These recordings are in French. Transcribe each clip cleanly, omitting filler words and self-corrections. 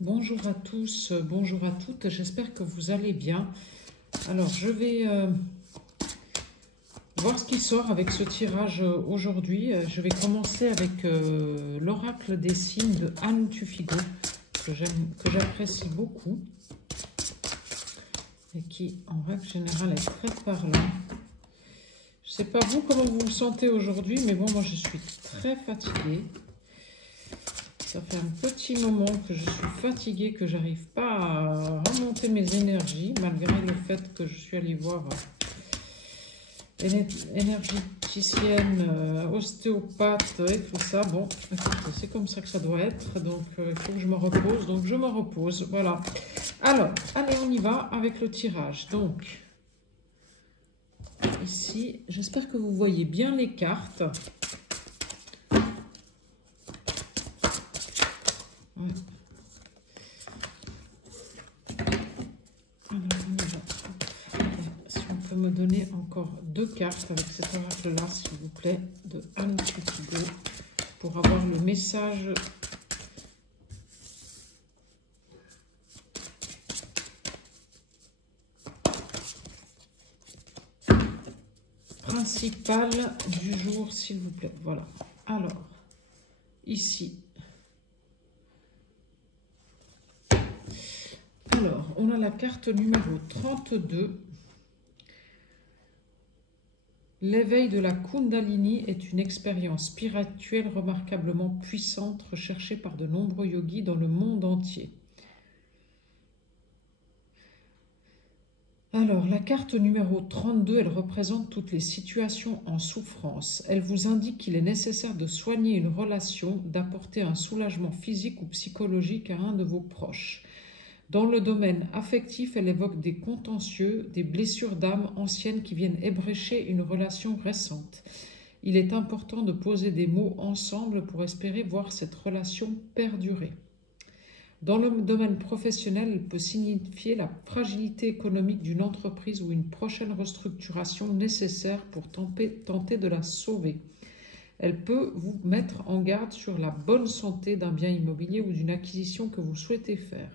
Bonjour à tous, bonjour à toutes, j'espère que vous allez bien. Alors, je vais voir ce qui sort avec ce tirage aujourd'hui. Je vais commencer avec l'oracle des signes de Anne Tufigo, que j'apprécie beaucoup et qui, en règle générale, est très parlant. Je ne sais pas vous comment vous vous sentez aujourd'hui, mais bon, moi je suis très fatiguée. Ça fait un petit moment que je suis fatiguée, que j'arrive pas à remonter mes énergies, malgré le fait que je suis allée voir énergéticienne, ostéopathe et tout ça. Bon, c'est comme ça que ça doit être, donc il faut que je me repose, donc je me repose, voilà. Alors, allez, on y va avec le tirage. Donc, ici, j'espère que vous voyez bien les cartes. Ouais. Si on peut me donner encore deux cartes avec cet oracle-là, s'il vous plaît, de Anne Tufigo, pour avoir le message principal du jour, s'il vous plaît. Voilà. Alors, ici. Alors, on a la carte numéro 32. L'éveil de la Kundalini est une expérience spirituelle remarquablement puissante recherchée par de nombreux yogis dans le monde entier. Alors, la carte numéro 32, elle représente toutes les situations en souffrance. Elle vous indique qu'il est nécessaire de soigner une relation, d'apporter un soulagement physique ou psychologique à un de vos proches. Dans le domaine affectif, elle évoque des contentieux, des blessures d'âme anciennes qui viennent ébrécher une relation récente. Il est important de poser des mots ensemble pour espérer voir cette relation perdurer. Dans le domaine professionnel, elle peut signifier la fragilité économique d'une entreprise ou une prochaine restructuration nécessaire pour tenter de la sauver. Elle peut vous mettre en garde sur la bonne santé d'un bien immobilier ou d'une acquisition que vous souhaitez faire.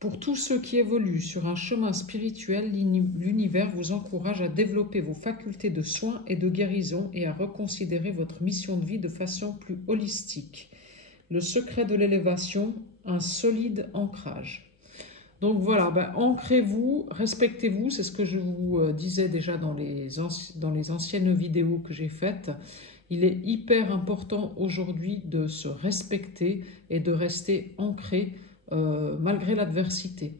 Pour tous ceux qui évoluent sur un chemin spirituel, l'univers vous encourage à développer vos facultés de soin et de guérison et à reconsidérer votre mission de vie de façon plus holistique. Le secret de l'élévation, un solide ancrage. Donc voilà, ancrez-vous, respectez-vous, c'est ce que je vous disais déjà dans les anciennes vidéos que j'ai faites. Il est hyper important aujourd'hui de se respecter et de rester ancré malgré l'adversité.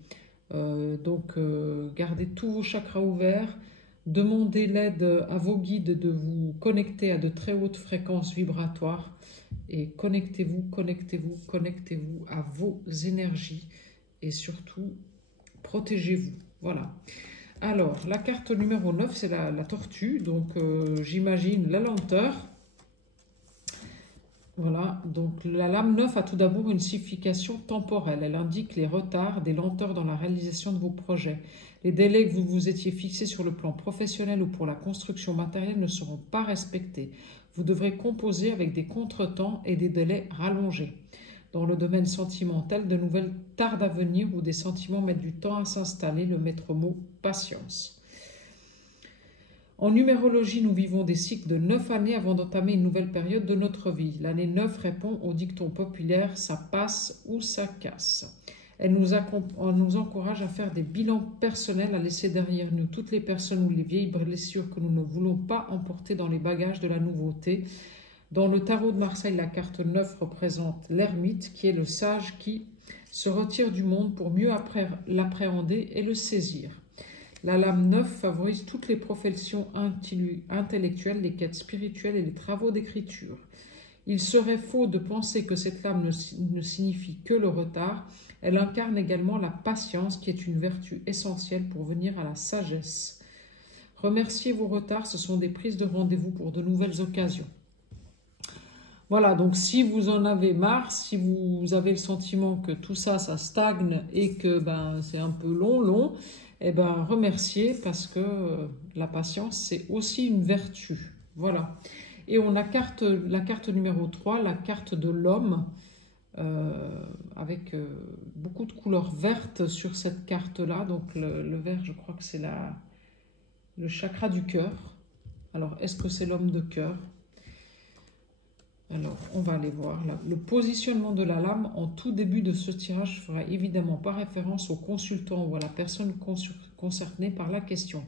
Gardez tous vos chakras ouverts, demandez l'aide à vos guides de vous connecter à de très hautes fréquences vibratoires et connectez-vous, connectez-vous, connectez-vous à vos énergies et surtout protégez-vous. Voilà. Alors, la carte numéro 9, c'est la tortue, donc j'imagine la lenteur. Voilà, donc la lame 9 a tout d'abord une signification temporelle. Elle indique les retards, des lenteurs dans la réalisation de vos projets. Les délais que vous vous étiez fixés sur le plan professionnel ou pour la construction matérielle ne seront pas respectés. Vous devrez composer avec des contretemps et des délais rallongés. Dans le domaine sentimental, de nouvelles tardent à venir où des sentiments mettent du temps à s'installer. Le maître mot, patience. En numérologie, nous vivons des cycles de 9 années avant d'entamer une nouvelle période de notre vie. L'année 9 répond au dicton populaire « ça passe ou ça casse ». Elle nous encourage à faire des bilans personnels, à laisser derrière nous toutes les personnes ou les vieilles blessures que nous ne voulons pas emporter dans les bagages de la nouveauté. Dans le tarot de Marseille, la carte 9 représente l'ermite, qui est le sage qui se retire du monde pour mieux l'appréhender et le saisir. La lame 9 favorise toutes les professions intellectuelles, les quêtes spirituelles et les travaux d'écriture. Il serait faux de penser que cette lame ne signifie que le retard. Elle incarne également la patience, qui est une vertu essentielle pour venir à la sagesse. Remerciez vos retards, ce sont des prises de rendez-vous pour de nouvelles occasions. Voilà, donc si vous en avez marre, si vous avez le sentiment que tout ça, ça stagne et que c'est un peu long, remerciez parce que la patience, c'est aussi une vertu. Voilà. Et on a la carte numéro 3, la carte de l'homme, avec beaucoup de couleurs vertes sur cette carte-là. Donc le vert, je crois que c'est le chakra du cœur. Alors, est-ce que c'est l'homme de cœur? Alors, on va aller voir là. Le positionnement de la lame en tout début de ce tirage fera évidemment pas référence au consultant ou à la personne concernée par la question.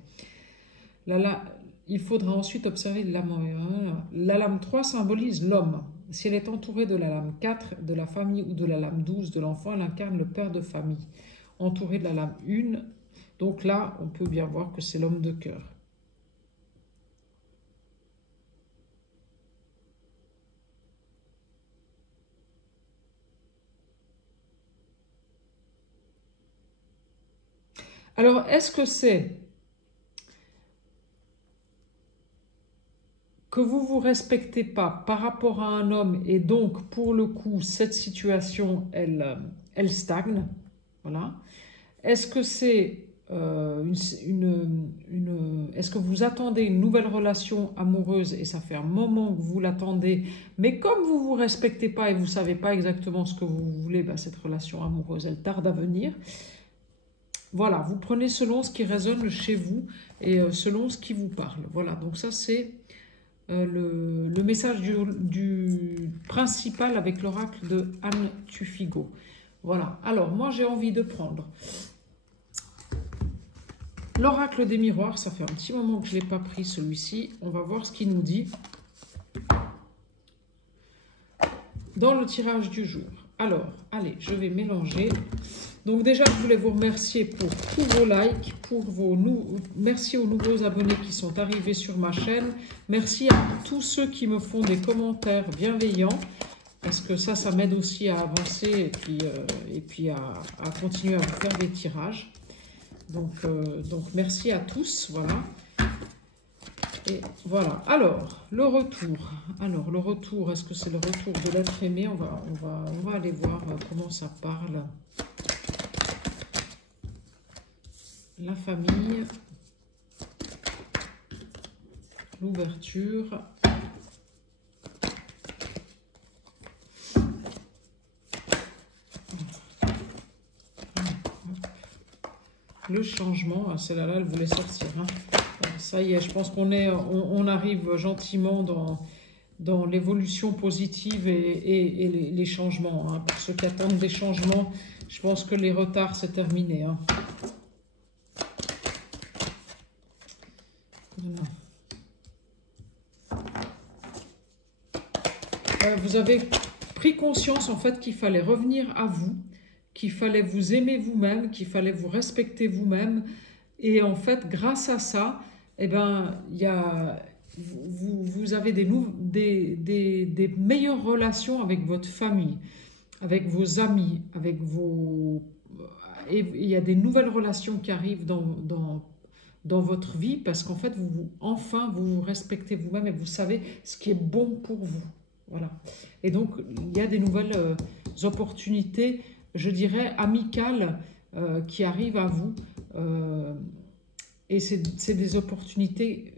Il faudra ensuite observer la lame. La lame 3 symbolise l'homme. Si elle est entourée de la lame 4 de la famille ou de la lame 12 de l'enfant, elle incarne le père de famille. Entourée de la lame 1, donc là, on peut bien voir que c'est l'homme de cœur. Alors, est-ce que c'est que vous ne vous respectez pas par rapport à un homme et donc, pour le coup, cette situation, elle stagne? Voilà. Est-ce que c'est est-ce que vous attendez une nouvelle relation amoureuse et ça fait un moment que vous l'attendez, mais comme vous ne vous respectez pas et vous ne savez pas exactement ce que vous voulez, ben cette relation amoureuse, elle tarde à venir. Voilà, vous prenez selon ce qui résonne chez vous et selon ce qui vous parle. Voilà, donc ça c'est le message du principal avec l'oracle de Anne Tufigo. Voilà, alors moi j'ai envie de prendre l'oracle des miroirs. Ça fait un petit moment que je ne l'ai pas pris celui-ci. On va voir ce qu'il nous dit dans le tirage du jour. Alors, allez, je vais mélanger. Donc déjà, je voulais vous remercier pour tous vos likes, merci aux nouveaux abonnés qui sont arrivés sur ma chaîne. Merci à tous ceux qui me font des commentaires bienveillants, parce que ça m'aide aussi à avancer et puis à continuer à vous faire des tirages. Donc merci à tous, voilà. Et voilà, alors, le retour. Alors, le retour, est-ce que c'est le retour de l'être aimé? On va aller voir comment ça parle. La famille, l'ouverture, le changement. Celle-là, elle voulait sortir. Hein. Ça y est, je pense on arrive gentiment dans l'évolution positive et les changements. Hein. Pour ceux qui attendent des changements, je pense que les retards, c'est terminé. Hein. Vous avez pris conscience en fait qu'il fallait revenir à vous, qu'il fallait vous aimer vous-même, qu'il fallait vous respecter vous-même. Et en fait, grâce à ça, eh ben, vous avez des meilleures relations avec votre famille, avec vos amis, et il y a des nouvelles relations qui arrivent dans votre vie parce qu'en fait, enfin, vous vous respectez vous-même et vous savez ce qui est bon pour vous. Voilà. Et donc, il y a des nouvelles opportunités, je dirais, amicales qui arrivent à vous. Et c'est des opportunités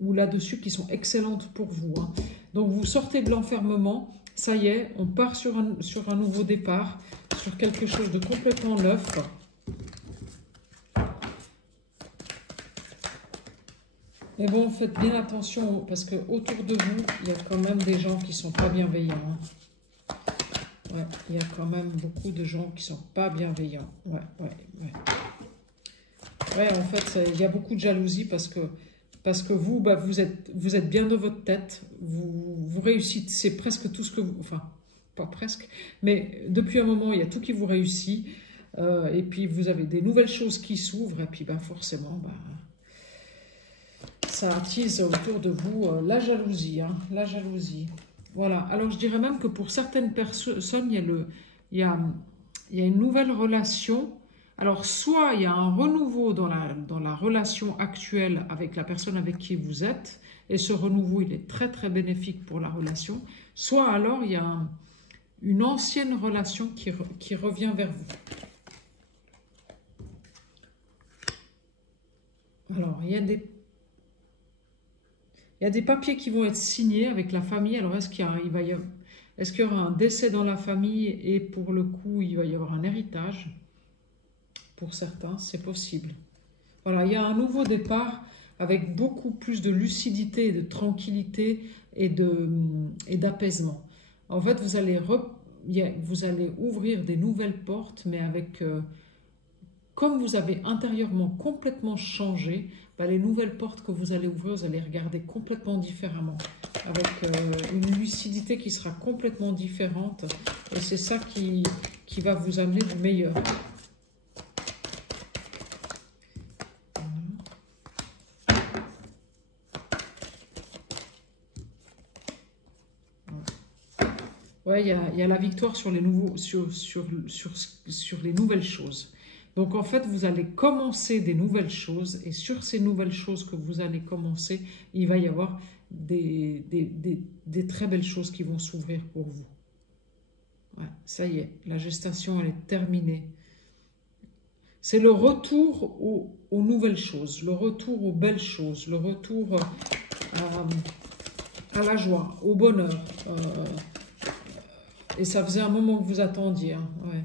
ou là-dessus, qui sont excellentes pour vous. Hein. Donc, vous sortez de l'enfermement. Ça y est, on part sur un nouveau départ, sur quelque chose de complètement neuf. Mais bon, faites bien attention parce que autour de vous, il y a quand même des gens qui ne sont pas bienveillants. Hein. Ouais, il y a quand même beaucoup de gens qui ne sont pas bienveillants. Ouais. Ouais, en fait, il y a beaucoup de jalousie parce que vous, bah, vous êtes bien dans votre tête. Vous réussissez presque tout ce que vous... Enfin, pas presque, mais depuis un moment, il y a tout qui vous réussit. Et puis, vous avez des nouvelles choses qui s'ouvrent. Et puis, bah, forcément... Bah, ça attise autour de vous la jalousie. Hein, la jalousie. Voilà. Alors, je dirais même que pour certaines personnes, il y a une nouvelle relation. Alors, soit il y a un renouveau dans la relation actuelle avec la personne avec qui vous êtes, et ce renouveau, il est très, très bénéfique pour la relation. Soit alors, il y a une ancienne relation qui revient vers vous. Alors, il y a des Il y a des papiers qui vont être signés avec la famille. Alors, est-ce qu'il y aura un décès dans la famille et pour le coup, il va y avoir un héritage? Pour certains, c'est possible. Voilà, il y a un nouveau départ avec beaucoup plus de lucidité, et de tranquillité et d'apaisement. En fait, vous allez ouvrir des nouvelles portes, mais avec, comme vous avez intérieurement complètement changé, bah, les nouvelles portes que vous allez ouvrir, vous allez regarder complètement différemment, avec une lucidité qui sera complètement différente. Et c'est ça qui va vous amener du meilleur. Ouais, il y a la victoire sur les sur les nouvelles choses. Donc en fait, vous allez commencer des nouvelles choses et sur ces nouvelles choses que vous allez commencer, il va y avoir des très belles choses qui vont s'ouvrir pour vous. Ouais, ça y est, la gestation, elle est terminée. C'est le retour aux nouvelles choses, le retour aux belles choses, le retour à la joie, au bonheur. Et ça faisait un moment que vous attendiez. Hein, ouais.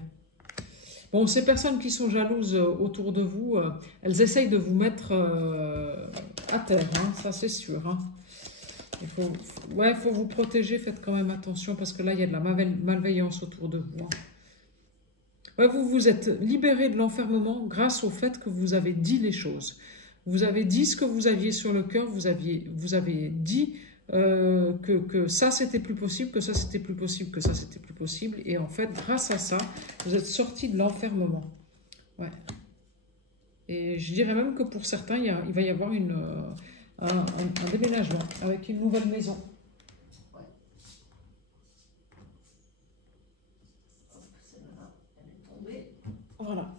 Bon, ces personnes qui sont jalouses autour de vous, elles essayent de vous mettre à terre, hein, ça c'est sûr. Hein. Il faut vous protéger, faites quand même attention parce que là, il y a de la malveillance autour de vous. Hein. Ouais, vous vous êtes libéré de l'enfermement grâce au fait que vous avez dit les choses. Vous avez dit ce que vous aviez sur le cœur, vous avez dit que ça c'était plus possible, que ça c'était plus possible, que ça c'était plus possible. Et en fait, grâce à ça, vous êtes sorti de l'enfermement. Ouais. Et je dirais même que pour certains, il va y avoir un déménagement avec une nouvelle maison. Ouais. Hop, celle-là, elle est tombée. Voilà.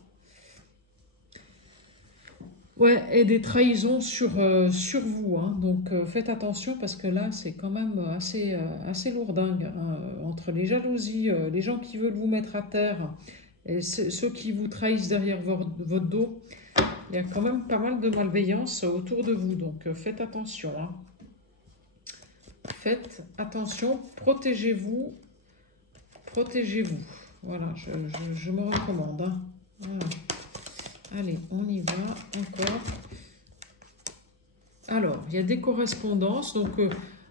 Ouais, et des trahisons sur vous. Hein. Donc faites attention parce que là, c'est quand même assez lourdingue. Hein. Entre les jalousies, les gens qui veulent vous mettre à terre et ceux qui vous trahissent derrière votre dos, il y a quand même pas mal de malveillance autour de vous. Donc faites attention. Hein. Faites attention, protégez-vous. Protégez-vous. Voilà, je me recommande. Hein. Voilà. Allez, on y va encore. Alors, il y a des correspondances. Donc,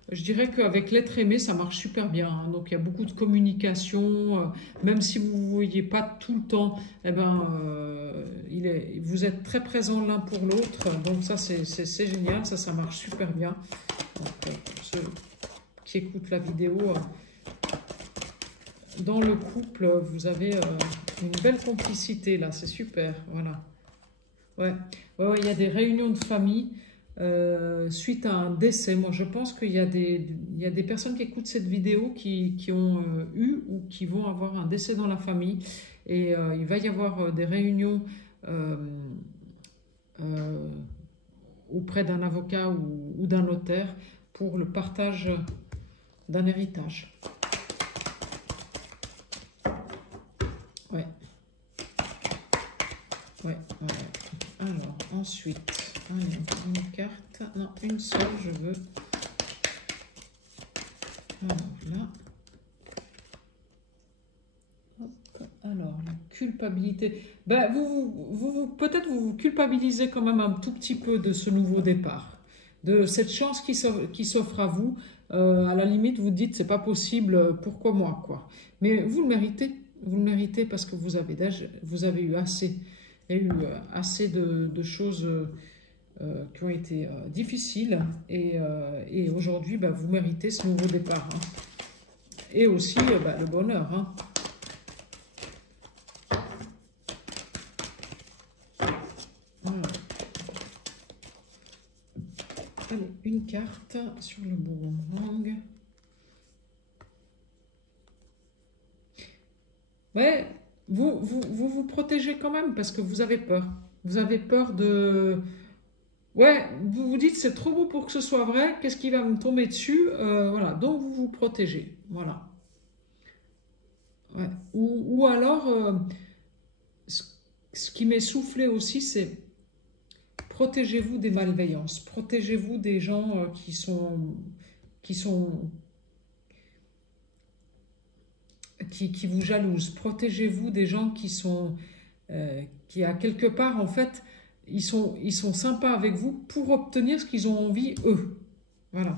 je dirais qu'avec l'être aimé, ça marche super bien. Hein. Donc, il y a beaucoup de communication. Même si vous ne voyez pas tout le temps, eh ben, vous êtes très présents l'un pour l'autre. Donc, ça, c'est génial. Ça marche super bien. Donc, pour ceux qui écoutent la vidéo, dans le couple, vous avez une belle complicité là, c'est super, voilà. Ouais, il y a des réunions de famille suite à un décès. Moi, je pense qu'il y a des personnes qui écoutent cette vidéo qui ont eu ou qui vont avoir un décès dans la famille. Et il va y avoir des réunions auprès d'un avocat ou d'un notaire pour le partage d'un héritage. Ouais. Ouais. Alors, ensuite, allez, une carte. Non, une seule, je veux. Alors, là. Hop. Alors, la culpabilité. Ben, peut-être vous culpabilisez quand même un tout petit peu de ce nouveau départ. De cette chance qui s'offre à vous. À la limite, vous dites, c'est pas possible, pourquoi moi, quoi. Mais vous le méritez. Vous le méritez parce que vous avez eu assez. Il y a eu assez de choses qui ont été difficiles et aujourd'hui, bah, vous méritez ce nouveau départ. Hein. Et aussi le bonheur. Hein. Voilà. Allez, une carte sur le boomerang. Ouais, vous protégez quand même parce que vous avez peur. Vous avez peur de... Ouais, vous vous dites c'est trop beau pour que ce soit vrai, qu'est-ce qui va me tomber dessus? Voilà, donc vous vous protégez. Voilà. Ouais. Ou alors, ce qui m'est soufflé aussi, c'est protégez-vous des malveillances, protégez-vous des gens qui vous jalousent, protégez-vous des gens qui à quelque part, en fait, ils sont sympas avec vous pour obtenir ce qu'ils ont envie, eux. Voilà.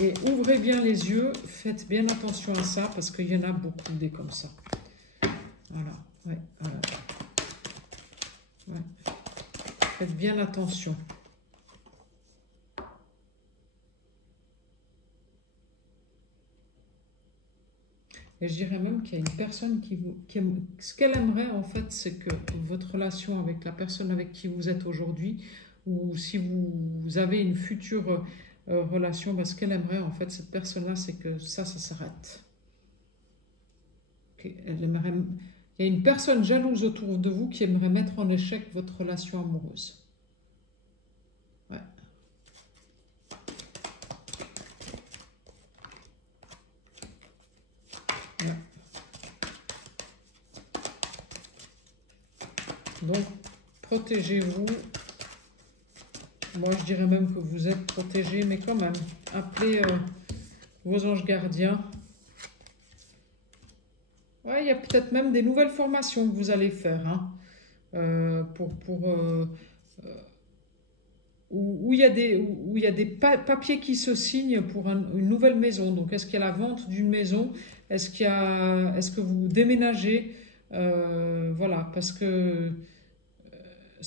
Et ouvrez bien les yeux, faites bien attention à ça, parce qu'il y en a beaucoup des comme ça. Voilà. Ouais, ouais. Faites bien attention. Et je dirais même qu'il y a une personne ce qu'elle aimerait, en fait, c'est que votre relation avec la personne avec qui vous êtes aujourd'hui, ou si vous avez une future relation, ce qu'elle aimerait, en fait, cette personne-là, c'est que ça s'arrête. Elle aimerait, il y a une personne jalouse autour de vous qui aimerait mettre en échec votre relation amoureuse. Ouais. Ouais. Donc, protégez-vous. Moi, je dirais même que vous êtes protégés, mais quand même, appelez vos anges gardiens. Ouais, il y a peut-être même des nouvelles formations que vous allez faire, hein, où il y a des papiers qui se signent pour une nouvelle maison. Donc, est-ce qu'il y a la vente d'une maison? Est-ce que vous déménagez? Voilà, parce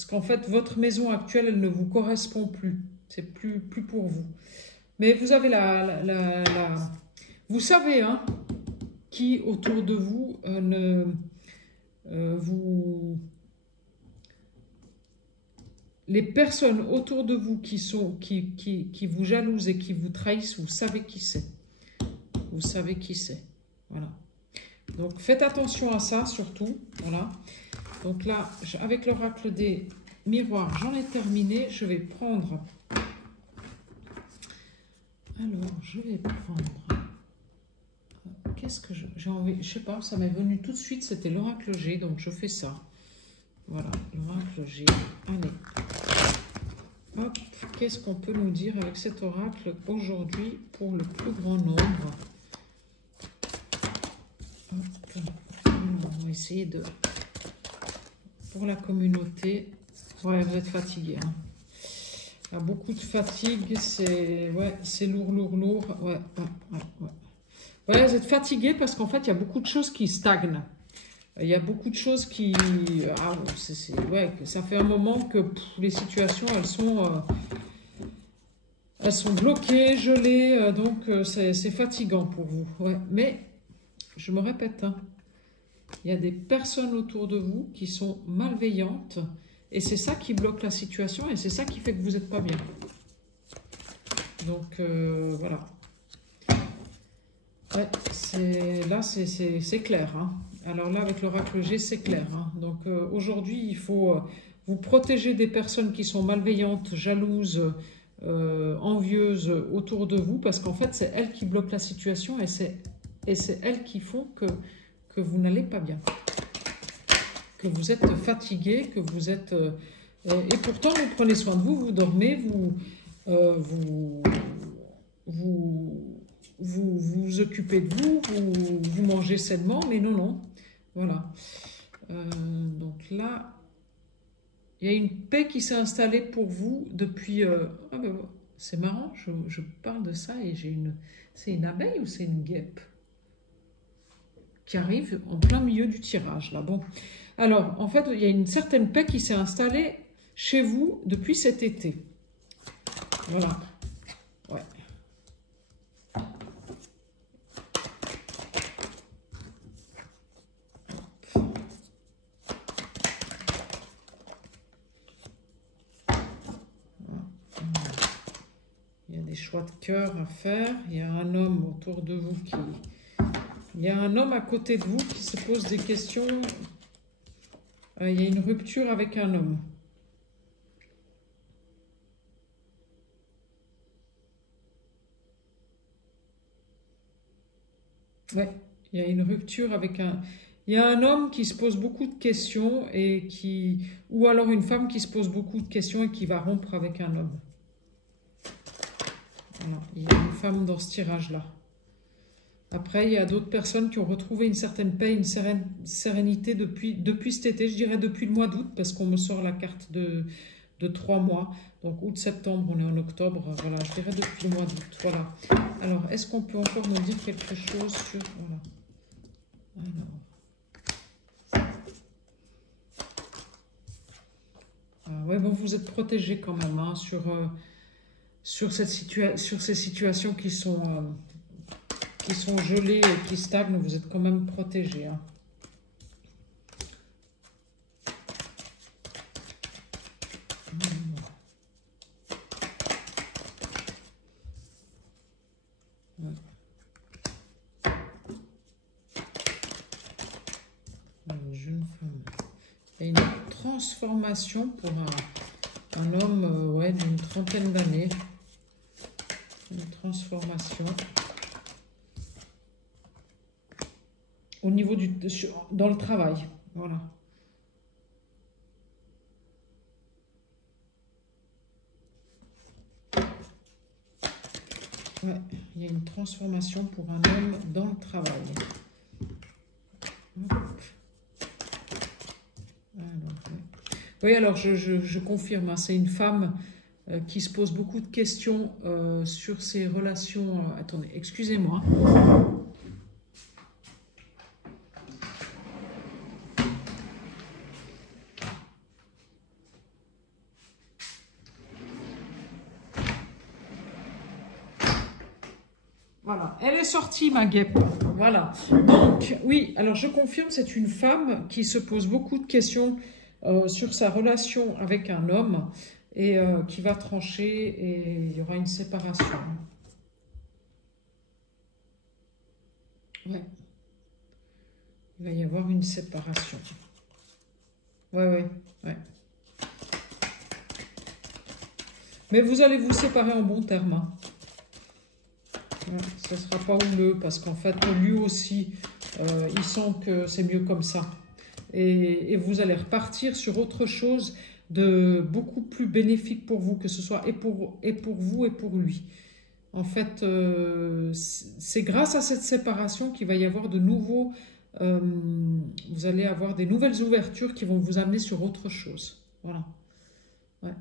qu'en fait, votre maison actuelle, elle ne vous correspond plus. C'est plus pour vous. Mais vous avez vous savez, hein, qui autour de vous les personnes autour de vous qui vous jalousent et qui vous trahissent, vous savez qui c'est. Vous savez qui c'est. Voilà. Donc faites attention à ça surtout. Voilà. Donc là, avec l'oracle des miroirs, j'en ai terminé. Je vais prendre. Alors, je vais prendre. Qu'est-ce que j'ai envie? Je sais pas, ça m'est venu tout de suite. C'était l'oracle G, donc je fais ça. Voilà, l'oracle G. Allez. Hop, qu'est-ce qu'on peut nous dire avec cet oracle aujourd'hui pour le plus grand nombre? Hop, on va essayer de... Pour la communauté, ouais, vous êtes fatigué. Hein. Il y a beaucoup de fatigue, c'est lourd. Ouais. Ouais, vous êtes fatigué parce qu'en fait, il y a beaucoup de choses qui stagnent. Il y a beaucoup de choses qui... ça fait un moment que les situations, elles sont bloquées, gelées, donc c'est fatigant pour vous. Ouais. Mais, je me répète, hein, il y a des personnes autour de vous qui sont malveillantes et c'est ça qui bloque la situation et c'est ça qui fait que vous n'êtes pas bien. Donc, voilà. Ouais, là, c'est clair. Hein. Alors là, avec l'oracle G, c'est clair. Hein. Donc aujourd'hui, il faut vous protéger des personnes qui sont malveillantes, jalouses, envieuses autour de vous, parce qu'en fait, c'est elles qui bloquent la situation et c'est elles qui font que vous n'allez pas bien. Que vous êtes fatigué, que vous êtes... et pourtant, vous prenez soin de vous, vous dormez, vous occupez de vous mangez sainement, mais non. Voilà. Donc là, il y a une paix qui s'est installée pour vous depuis... c'est marrant, je parle de ça et j'ai une... C'est une abeille ou c'est une guêpe qui arrive en plein milieu du tirage, là. Bon. Alors, en fait, il y a une certaine paix qui s'est installée chez vous depuis cet été. Voilà. Ouais. Choix de cœur à faire. Il y a un homme autour de vous il y a un homme à côté de vous qui se pose des questions. Il y a une rupture avec un homme. Ouais, il y a une rupture avec Il y a un homme qui se pose beaucoup de questions et ou alors une femme qui se pose beaucoup de questions et qui va rompre avec un homme. Voilà, il y a une femme dans ce tirage-là. Après, il y a d'autres personnes qui ont retrouvé une certaine paix, une sérénité depuis cet été, je dirais depuis le mois d'août, parce qu'on me sort la carte de 3 mois. Donc août, septembre, on est en octobre, voilà, je dirais depuis le mois d'août. Voilà. Alors, est-ce qu'on peut encore nous dire quelque chose sur... Voilà. Alors. Ah, ouais, bon, vous êtes protégé quand même hein, sur ces situations qui sont gelées et qui stagnent, vous êtes quand même protégé. Hein. Une jeune femme. Il y a une transformation pour un homme ouais, d'une trentaine d'années. Une transformation. Au niveau dans le travail. Voilà. Ouais, il y a une transformation pour un homme dans le travail. Oui, alors je confirme, hein, c'est une femme qui se pose beaucoup de questions sur ses relations. Attendez, excusez-moi. Voilà, elle est sortie, ma guêpe. Voilà. Donc, oui, alors je confirme, c'est une femme qui se pose beaucoup de questions sur sa relation avec un homme et qui va trancher et il y aura une séparation. Ouais. Il va y avoir une séparation. Ouais. Mais vous allez vous séparer en bons termes. Hein. Ouais, ça ne sera pas houleux parce qu'en fait, lui aussi, il sent que c'est mieux comme ça. Et vous allez repartir sur autre chose de beaucoup plus bénéfique pour vous, que ce soit et pour vous et pour lui. En fait, c'est grâce à cette séparation qu'il va y avoir de nouveaux... vous allez avoir des nouvelles ouvertures qui vont vous amener sur autre chose. Voilà. Ouais.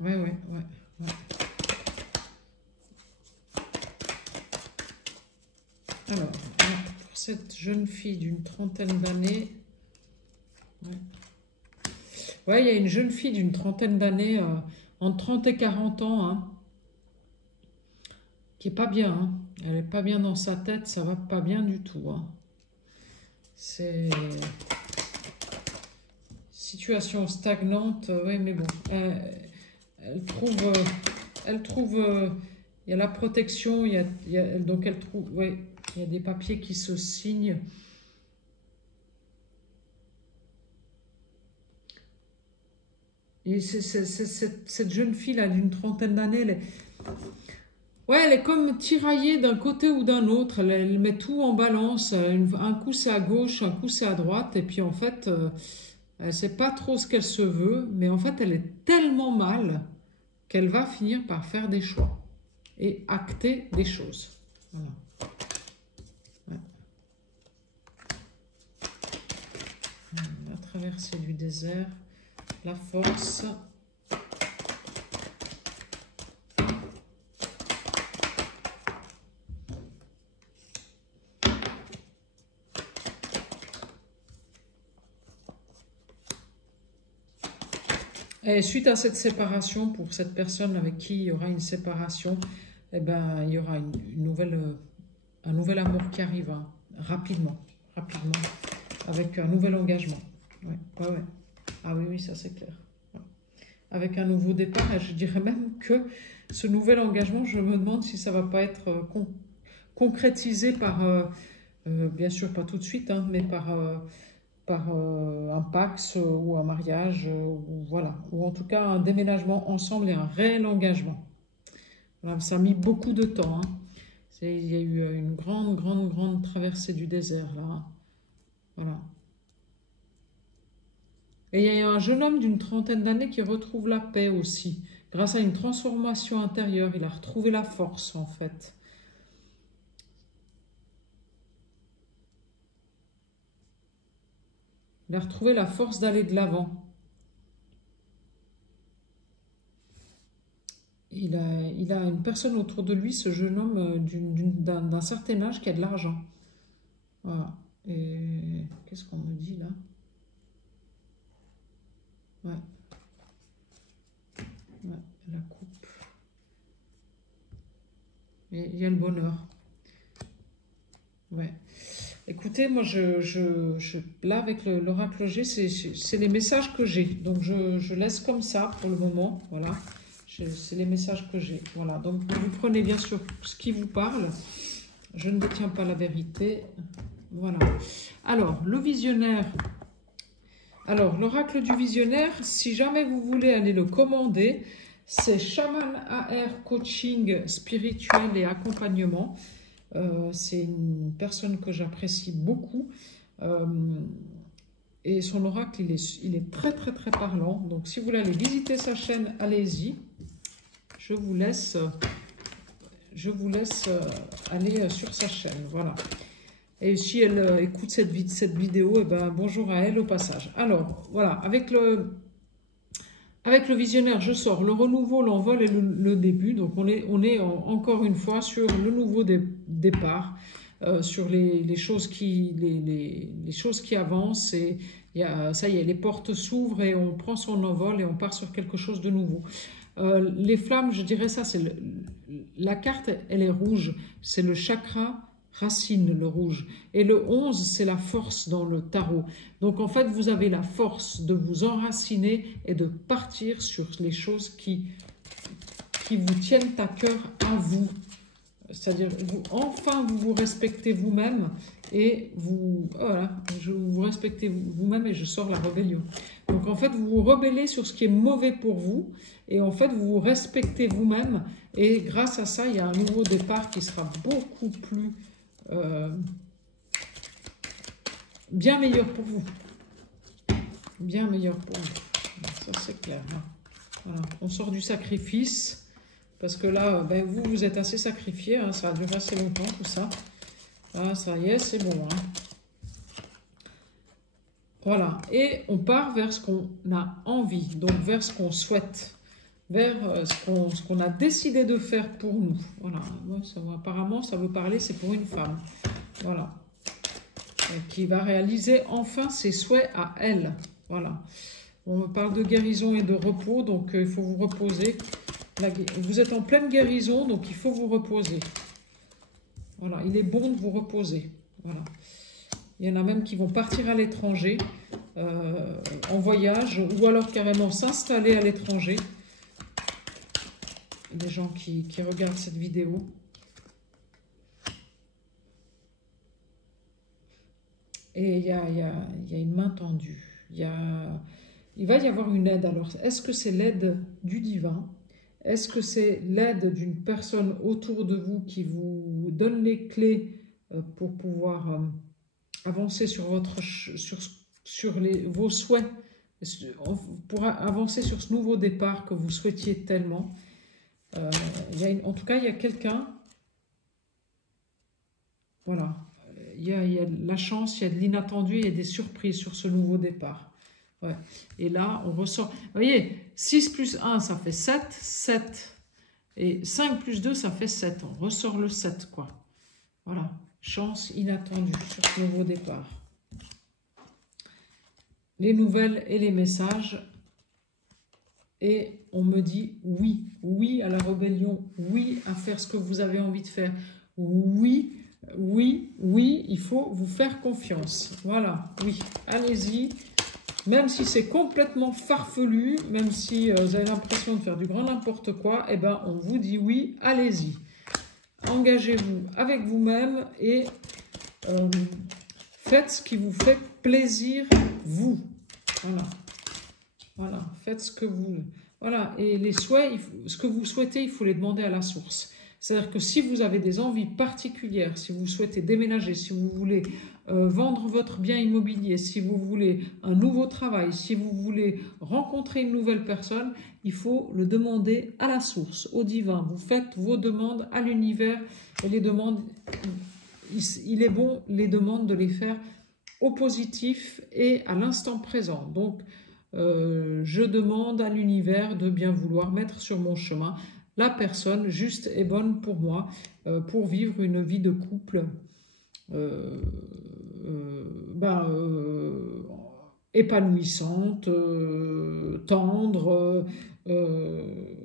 Ouais. Alors, pour cette jeune fille d'une trentaine d'années... Ouais, il y a une jeune fille d'une trentaine d'années, entre 30 et 40 ans, hein, qui est pas bien. Hein. Elle est pas bien dans sa tête, ça va pas bien du tout. Hein. C'est... Situation stagnante, oui, mais bon. Elle trouve... il y a la protection, donc elle trouve... Ouais, il y a des papiers qui se signent. Et cette jeune fille-là, d'une trentaine d'années, elle est comme tiraillée d'un côté ou d'un autre. Elle met tout en balance. Un coup, c'est à gauche, un coup, c'est à droite. Et puis, en fait, elle ne sait pas trop ce qu'elle se veut. Mais en fait, elle est tellement mal qu'elle va finir par faire des choix et acter des choses. Voilà. La traversée du désert, la force. Et suite à cette séparation, pour cette personne avec qui il y aura une séparation, eh ben, il y aura un nouvel amour qui arrive hein, rapidement, avec un nouvel engagement. Ouais. Ah oui, ça c'est clair. Ouais. Avec un nouveau départ, et je dirais même que ce nouvel engagement, je me demande si ça ne va pas être concrétisé par, bien sûr pas tout de suite, hein, mais par un pax ou un mariage, ou voilà, ou en tout cas un déménagement ensemble et un réel engagement. Voilà, ça a mis beaucoup de temps. Hein. Il y a eu une grande traversée du désert, là. Voilà. Et il y a un jeune homme d'une trentaine d'années qui retrouve la paix aussi. Grâce à une transformation intérieure, il a retrouvé la force, en fait. Il a retrouvé la force d'aller de l'avant. Il a une personne autour de lui, ce jeune homme d'un certain âge qui a de l'argent. Voilà. Et qu'est-ce qu'on me dit là? Ouais. Ouais, la coupe. Et il y a le bonheur. Ouais. Écoutez, moi, là, avec l'oracle G, c'est les messages que j'ai. Donc, je laisse comme ça pour le moment. Voilà. C'est les messages que j'ai. Voilà. Donc, vous prenez bien sûr ce qui vous parle. Je ne détiens pas la vérité. Voilà. Alors, le visionnaire. Alors, l'oracle du visionnaire, si jamais vous voulez aller le commander, c'est Chaman AR Coaching spirituel et accompagnement. C'est une personne que j'apprécie beaucoup. Et son oracle, il est très parlant. Donc, si vous voulez aller visiter sa chaîne, allez-y. Je vous laisse aller sur sa chaîne. Voilà. Et si elle écoute cette vidéo, eh ben, bonjour à elle au passage. Alors, voilà, avec le visionnaire, je sors le renouveau, l'envol et le début. Donc, on est encore une fois sur le nouveau départ, sur les choses qui avancent. Et ça y est, les portes s'ouvrent et on prend son envol et on part sur quelque chose de nouveau. Les flammes, je dirais ça, la carte, elle est rouge. C'est le chakra racine, le rouge. Et le 11, c'est la force dans le tarot. Donc, en fait, vous avez la force de vous enraciner et de partir sur les choses qui vous tiennent à cœur à vous. C'est-à-dire, vous vous respectez vous-même et vous respectez vous-même et je sors la rébellion. Donc, en fait, vous vous rebellez sur ce qui est mauvais pour vous et en fait, vous vous respectez vous-même et grâce à ça, il y a un nouveau départ qui sera beaucoup plus bien meilleur pour vous. Bien meilleur pour vous. Ça, c'est clair. Hein. Voilà. On sort du sacrifice. Parce que là, ben, vous êtes assez sacrifié. Hein. Ça a duré assez longtemps, tout ça. Ah, ça y est, c'est bon. Hein. Voilà. Et on part vers ce qu'on a envie. Donc, vers ce qu'on souhaite. Vers ce qu'on a décidé de faire pour nous. Voilà. Apparemment, ça veut parler, c'est pour une femme. Voilà. Qui va réaliser enfin ses souhaits à elle. Voilà. On parle de guérison et de repos, donc il faut vous reposer. Vous êtes en pleine guérison, donc il faut vous reposer. Voilà, il est bon de vous reposer. Voilà. Il y en a même qui vont partir à l'étranger, en voyage, ou alors carrément s'installer à l'étranger. Des gens qui regardent cette vidéo. Et il y a une main tendue. Il va y avoir une aide. Alors, est-ce que c'est l'aide du divin? Est-ce que c'est l'aide d'une personne autour de vous qui vous donne les clés pour pouvoir avancer sur vos souhaits, pour avancer sur ce nouveau départ que vous souhaitiez tellement? En tout cas, il y a quelqu'un, voilà, il y a de la chance, il y a de l'inattendu, il y a des surprises sur ce nouveau départ. Ouais. Et là, on ressort. Vous voyez, 6 plus 1, ça fait 7. 7. Et 5 plus 2, ça fait 7. On ressort le 7, quoi. Voilà. Chance inattendue sur ce nouveau départ. Les nouvelles et les messages. Et on me dit oui. Oui à la rébellion. Oui à faire ce que vous avez envie de faire. Oui, oui, oui, il faut vous faire confiance. Voilà, oui. Allez-y. Même si c'est complètement farfelu, même si vous avez l'impression de faire du grand n'importe quoi, eh ben, on vous dit oui, allez-y. Engagez-vous avec vous-même et faites ce qui vous fait plaisir, vous. Voilà. Voilà, faites ce que vous... Voilà, et les souhaits, ce que vous souhaitez, il faut les demander à la source. C'est-à-dire que si vous avez des envies particulières, si vous souhaitez déménager, si vous voulez vendre votre bien immobilier, si vous voulez un nouveau travail, si vous voulez rencontrer une nouvelle personne, il faut le demander à la source, au divin. Vous faites vos demandes à l'univers et les demandes, il est bon les demandes de les faire au positif et à l'instant présent. Donc, je demande à l'univers de bien vouloir mettre sur mon chemin la personne juste et bonne pour moi, pour vivre une vie de couple épanouissante, tendre,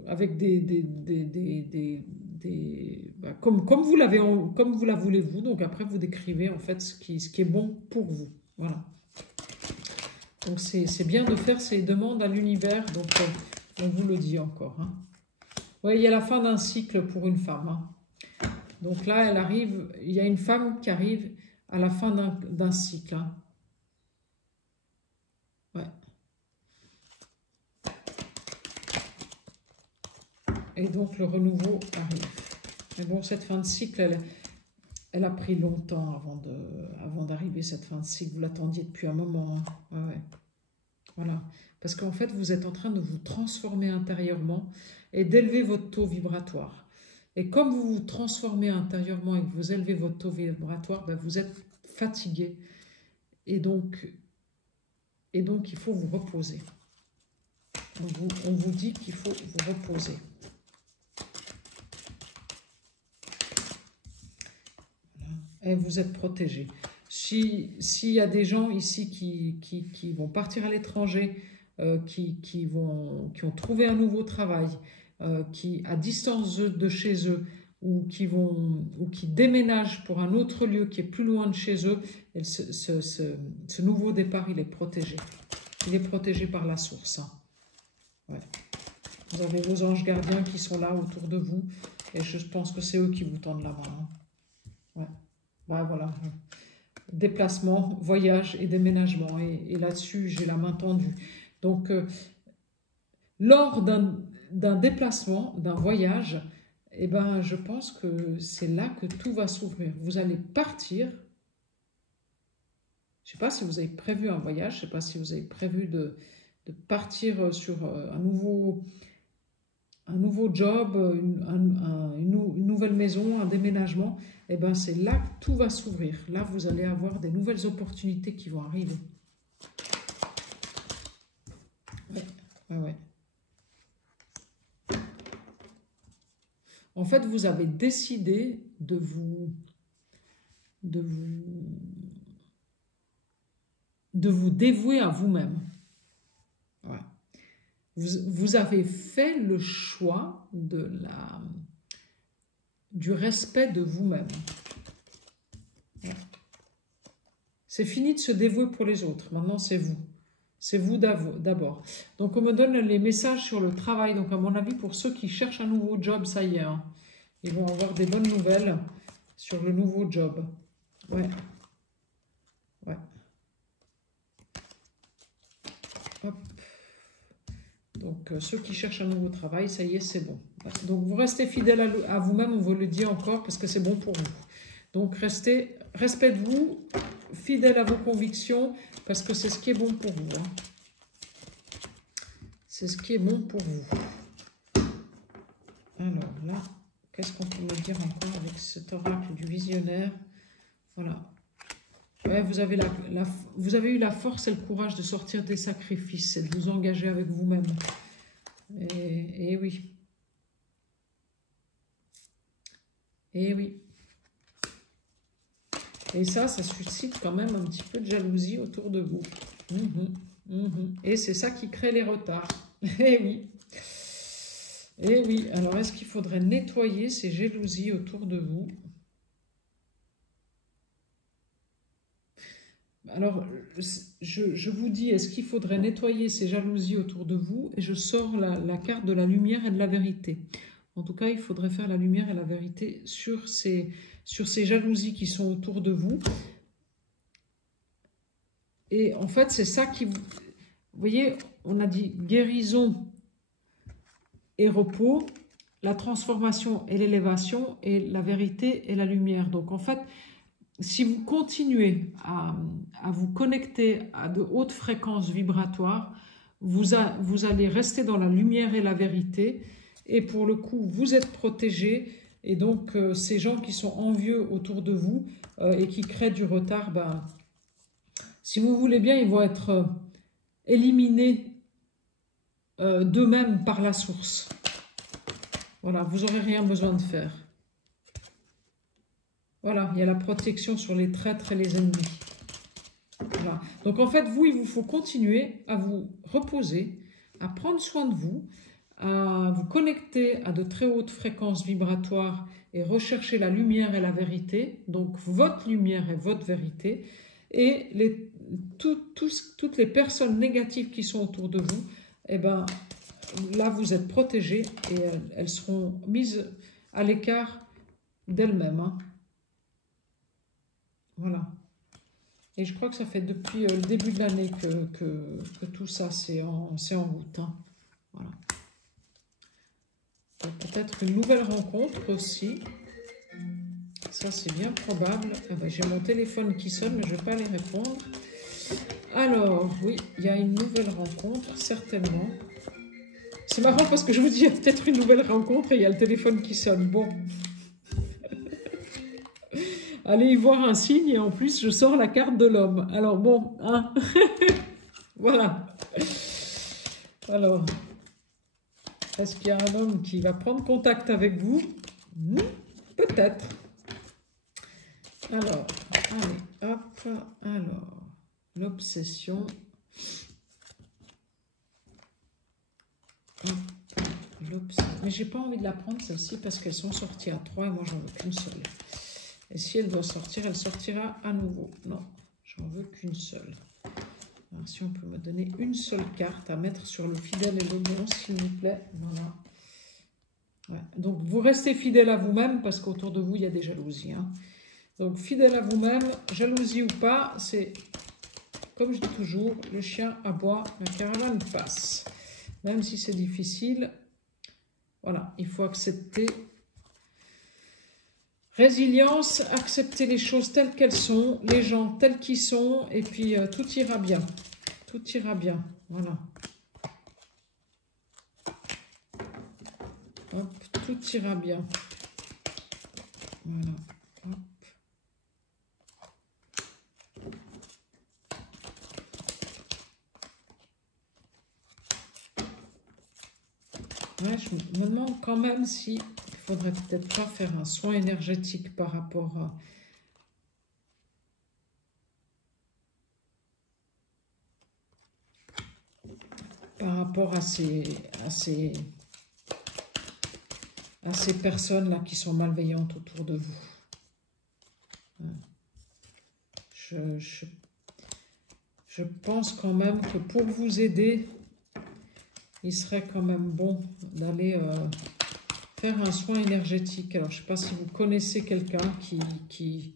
avec comme vous l'avez, comme vous la voulez-vous. Donc après, vous décrivez en fait ce qui est bon pour vous. Voilà. Donc c'est bien de faire ces demandes à l'univers. Donc on vous le dit encore. Hein. Oui, il y a la fin d'un cycle pour une femme. Hein. Donc là, elle arrive, il y a une femme qui arrive à la fin d'un cycle. Hein. Ouais. Et donc le renouveau arrive. Mais bon, cette fin de cycle, elle a pris longtemps avant d'arriver, cette fin de cycle. Vous l'attendiez depuis un moment. Hein. Ouais. Voilà. Parce qu'en fait, vous êtes en train de vous transformer intérieurement et d'élever votre taux vibratoire. Et comme vous vous transformez intérieurement et que vous élevez votre taux vibratoire, ben vous êtes fatigué. Et donc, il faut vous reposer. On vous dit qu'il faut vous reposer. Voilà. Et vous êtes protégé. S'il y a des gens ici qui vont partir à l'étranger, qui ont trouvé un nouveau travail, qui à distance de chez eux, ou qui déménagent pour un autre lieu qui est plus loin de chez eux, et ce nouveau départ, il est protégé. Il est protégé par la source. Hein. Ouais. Vous avez vos anges gardiens qui sont là autour de vous, et je pense que c'est eux qui vous tendent la main. Hein. Ouais. Ben, voilà. Déplacement, voyage et déménagement. Et là-dessus, j'ai la main tendue. Donc, lors d'un déplacement, d'un voyage, eh ben, je pense que c'est là que tout va s'ouvrir. Vous allez partir. Je ne sais pas si vous avez prévu un voyage, je ne sais pas si vous avez prévu de partir sur un nouveau job, une nouvelle maison, un déménagement. Eh ben, c'est là que tout va s'ouvrir. Là, vous allez avoir des nouvelles opportunités qui vont arriver. Ouais. En fait, vous avez décidé de vous dévouer à vous-même. Ouais. Vous avez fait le choix du respect de vous-même. Ouais. C'est fini de se dévouer pour les autres. Maintenant, c'est vous. C'est vous d'abord. Donc, on me donne les messages sur le travail. Donc, à mon avis, pour ceux qui cherchent un nouveau job, ça y est. Hein, ils vont avoir des bonnes nouvelles sur le nouveau job. Ouais. Hop. Donc, ceux qui cherchent un nouveau travail, ça y est, c'est bon. Donc, vous restez fidèle à vous-même, on vous le dit encore, parce que c'est bon pour vous. Donc, respectez-vous, fidèle à vos convictions, parce que c'est ce qui est bon pour vous. Hein. C'est ce qui est bon pour vous. Alors là, qu'est-ce qu'on peut me dire encore avec cet oracle du visionnaire? Voilà. Ouais, vous avez eu la force et le courage de sortir des sacrifices et de vous engager avec vous-même. Et oui. Et oui. Et ça suscite quand même un petit peu de jalousie autour de vous. Et c'est ça qui crée les retards. Et oui. Et oui. Alors, est-ce qu'il faudrait nettoyer ces jalousies autour de vous? Alors, je vous dis, est-ce qu'il faudrait nettoyer ces jalousies autour de vous? Et je sors la carte de la lumière et de la vérité. En tout cas, il faudrait faire la lumière et la vérité sur ces jalousies qui sont autour de vous. Et en fait, c'est ça qui... Vous voyez, on a dit guérison et repos. la transformation et l'élévation, et la vérité et la lumière. Donc en fait, si vous continuez à vous connecter à de hautes fréquences vibratoires, vous allez rester dans la lumière et la vérité, et pour le coup, vous êtes protégé, et donc ces gens qui sont envieux autour de vous et qui créent du retard, ben, si vous voulez bien, ils vont être éliminés d'eux-mêmes par la source. Voilà, vous n'aurez rien besoin de faire. Voilà, il y a la protection sur les traîtres et les ennemis. Voilà. Donc en fait, vous, il vous faut continuer à vous reposer, à prendre soin de vous, à vous connecter à de très hautes fréquences vibratoires et rechercher la lumière et la vérité, donc votre lumière et votre vérité, et toutes les personnes négatives qui sont autour de vous, eh ben, là vous êtes protégés et elles seront mises à l'écart d'elles-mêmes. Hein. Voilà. Et je crois que ça fait depuis le début de l'année que tout ça c'est en route. Hein. Voilà. Peut-être une nouvelle rencontre aussi. Ça c'est bien probable. Ah ben, j'ai mon téléphone qui sonne, mais je ne vais pas les répondre. Alors, oui, il y a une nouvelle rencontre, certainement. C'est marrant parce que je vous dis, il y a peut-être une nouvelle rencontre et il y a le téléphone qui sonne. Bon. Allez y voir un signe et en plus, je sors la carte de l'homme. Alors bon, hein. Voilà. Alors, est-ce qu'il y a un homme qui va prendre contact avec vous? Peut-être. Alors, allez, hop. Alors, l'obsession. Mais j'ai pas envie de la prendre celle-ci parce qu'elles sont sorties à 3 et moi j'en veux qu'une seule. Et si elle doit sortir, elle sortira à nouveau. Non, j'en veux qu'une seule. Alors, si on peut me donner une seule carte à mettre sur le fidèle et l'oignon, s'il vous plaît. Voilà. Ouais. Donc vous restez fidèle à vous-même parce qu'autour de vous il y a des jalousies. Hein. Donc fidèle à vous-même, jalousie ou pas, c'est comme je dis toujours, le chien aboie, la caravane passe. Même si c'est difficile, voilà, il faut accepter. Résilience, accepter les choses telles qu'elles sont, les gens tels qu'ils sont, et puis tout ira bien. Tout ira bien, voilà. Hop, tout ira bien. Voilà, hop. Ouais, je me demande quand même si il faudrait peut-être pas faire un soin énergétique par rapport à ces personnes-là qui sont malveillantes autour de vous. Je pense quand même que pour vous aider, il serait quand même bon d'aller faire un soin énergétique. Alors, je ne sais pas si vous connaissez quelqu'un qui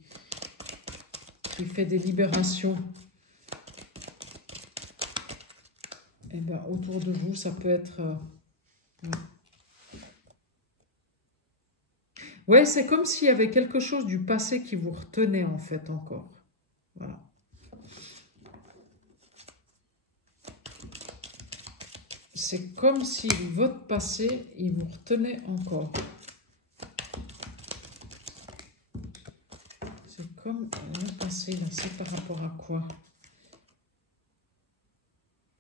fait des libérations. Eh bien, autour de vous, ça peut être... ouais, c'est comme s'il y avait quelque chose du passé qui vous retenait, en fait, encore. Voilà. C'est comme si votre passé, il vous retenait encore. C'est comme le passé, là, c'est par rapport à quoi?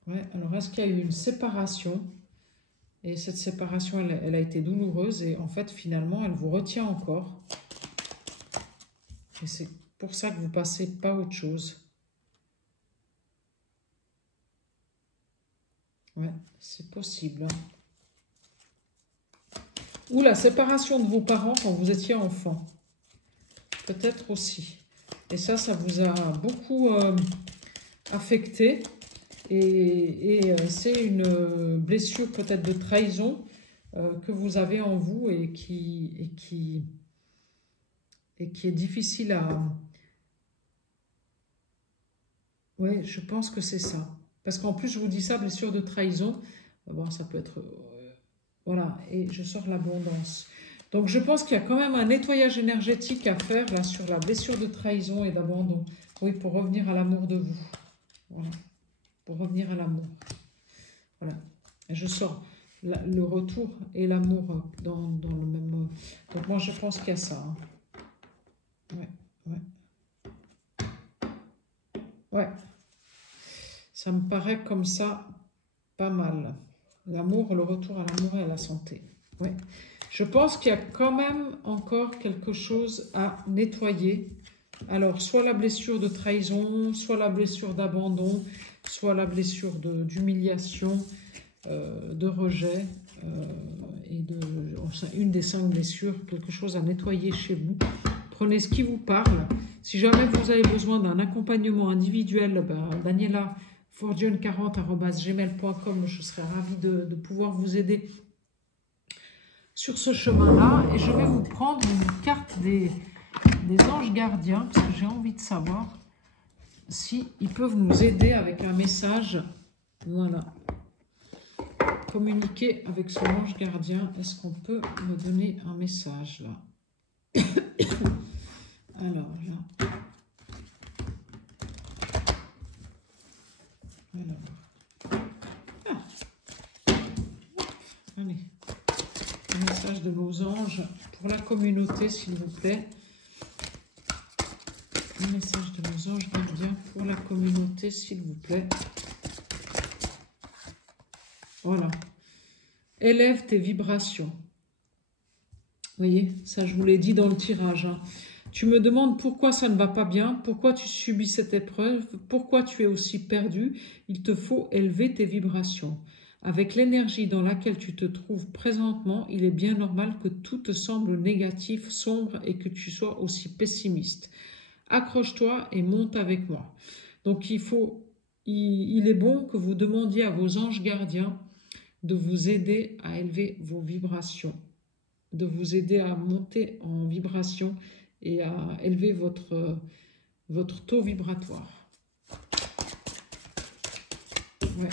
Ouais, alors est-ce qu'il y a eu une séparation? Et cette séparation, elle a été douloureuse et en fait, finalement, elle vous retient encore. Et c'est pour ça que vous passez pas à autre chose. Ouais, c'est possible. Hein. Ou la séparation de vos parents quand vous étiez enfant. Peut-être aussi. Et ça vous a beaucoup affecté. Et c'est une blessure peut-être de trahison que vous avez en vous et qui est difficile à... Oui, je pense que c'est ça. Parce qu'en plus, je vous dis ça, blessure de trahison, bon, ça peut être Voilà, et je sors l'abondance. Donc, je pense qu'il y a quand même un nettoyage énergétique à faire là sur la blessure de trahison et d'abandon. Oui, pour revenir à l'amour de vous. Voilà, pour revenir à l'amour. Voilà, et je sors le retour et l'amour dans le même... Donc, moi, je pense qu'il y a ça. Hein. Ouais, ouais. Ouais, ça me paraît comme ça pas mal. L'amour, le retour à l'amour et à la santé. Ouais. Je pense qu'il y a quand même encore quelque chose à nettoyer. Alors, soit la blessure de trahison, soit la blessure d'abandon, soit la blessure d'humiliation, de rejet, une des 5 blessures, quelque chose à nettoyer chez vous. Prenez ce qui vous parle. Si jamais vous avez besoin d'un accompagnement individuel, Daniela fortune40@gmail.com, je serais ravie de pouvoir vous aider sur ce chemin-là. Et je vais vous prendre une carte des anges gardiens, parce que j'ai envie de savoir si ils peuvent nous aider avec un message. Voilà. Communiquer avec son ange gardien. Est-ce qu'on peut me donner un message là? Alors là. Alors. Ah. Allez. Un message de nos anges pour la communauté, s'il vous plaît. Un message de nos anges gardiens pour la communauté, s'il vous plaît. Voilà. Élève tes vibrations. Vous voyez, ça je vous l'ai dit dans le tirage. Hein. Tu me demandes pourquoi ça ne va pas bien, pourquoi tu subis cette épreuve, pourquoi tu es aussi perdu. Il te faut élever tes vibrations. Avec l'énergie dans laquelle tu te trouves présentement, il est bien normal que tout te semble négatif, sombre et que tu sois aussi pessimiste. Accroche-toi et monte avec moi. Donc il est bon que vous demandiez à vos anges gardiens de vous aider à élever vos vibrations, de vous aider à monter en vibration et à élever votre taux vibratoire. Ouais.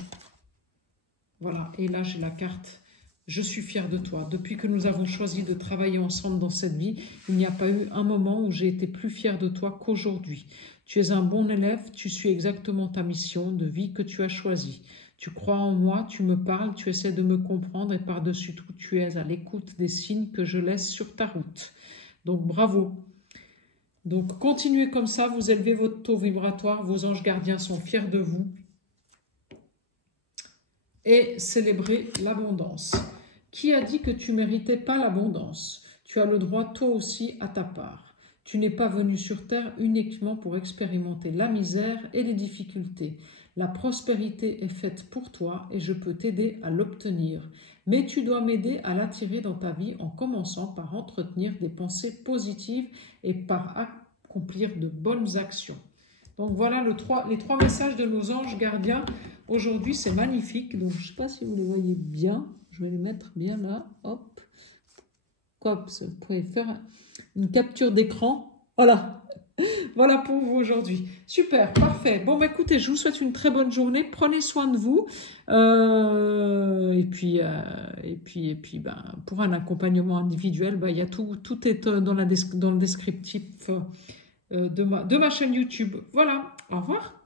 Voilà, et là j'ai la carte « Je suis fière de toi ». Depuis que nous avons choisi de travailler ensemble dans cette vie, il n'y a pas eu un moment où j'ai été plus fière de toi qu'aujourd'hui. Tu es un bon élève, tu suis exactement ta mission de vie que tu as choisie. Tu crois en moi, tu me parles, tu essaies de me comprendre et par-dessus tout, tu es à l'écoute des signes que je laisse sur ta route. Donc bravo. Donc continuez comme ça, vous élevez votre taux vibratoire, vos anges gardiens sont fiers de vous. Et célébrez l'abondance. Qui a dit que tu ne méritais pas l'abondance? Tu as le droit toi aussi à ta part. Tu n'es pas venu sur terre uniquement pour expérimenter la misère et les difficultés. La prospérité est faite pour toi et je peux t'aider à l'obtenir. Mais tu dois m'aider à l'attirer dans ta vie en commençant par entretenir des pensées positives et par accomplir de bonnes actions. Donc voilà les 3 messages de nos anges gardiens. Aujourd'hui, c'est magnifique. Donc, je ne sais pas si vous les voyez bien. Je vais les mettre bien là. Hop. Comme ça, vous pouvez faire une capture d'écran. Voilà. Voilà pour vous aujourd'hui. Super, parfait. Bon, écoutez, je vous souhaite une très bonne journée. Prenez soin de vous. Et puis, pour un accompagnement individuel, il y a tout est dans le descriptif de ma chaîne YouTube. Voilà. Au revoir.